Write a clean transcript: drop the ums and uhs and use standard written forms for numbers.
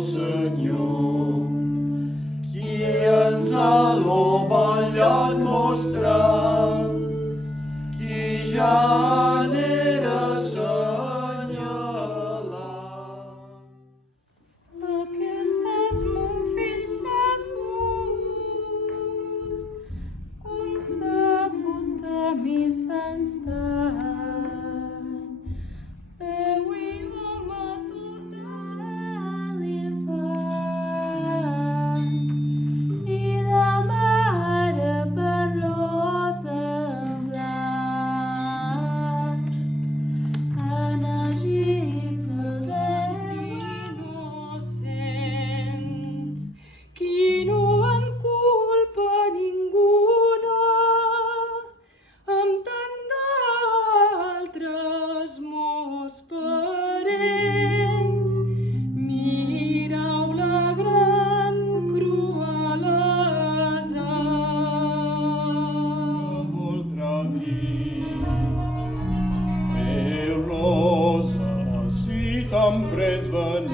Senyor, qui ens ha l'oballat mostrat, qui ja n'era assenyalat. Aquest és mon fill Jesús, concebut a mi s'estany. Déu i home total i fan, i la mare per l'os semblant. En Egipte res innocents, qui no en culpa ninguna, amb tant d'altres mos parents. Mirau la gran cruelesa. Voldrà dir, feu-los així tan pres venir,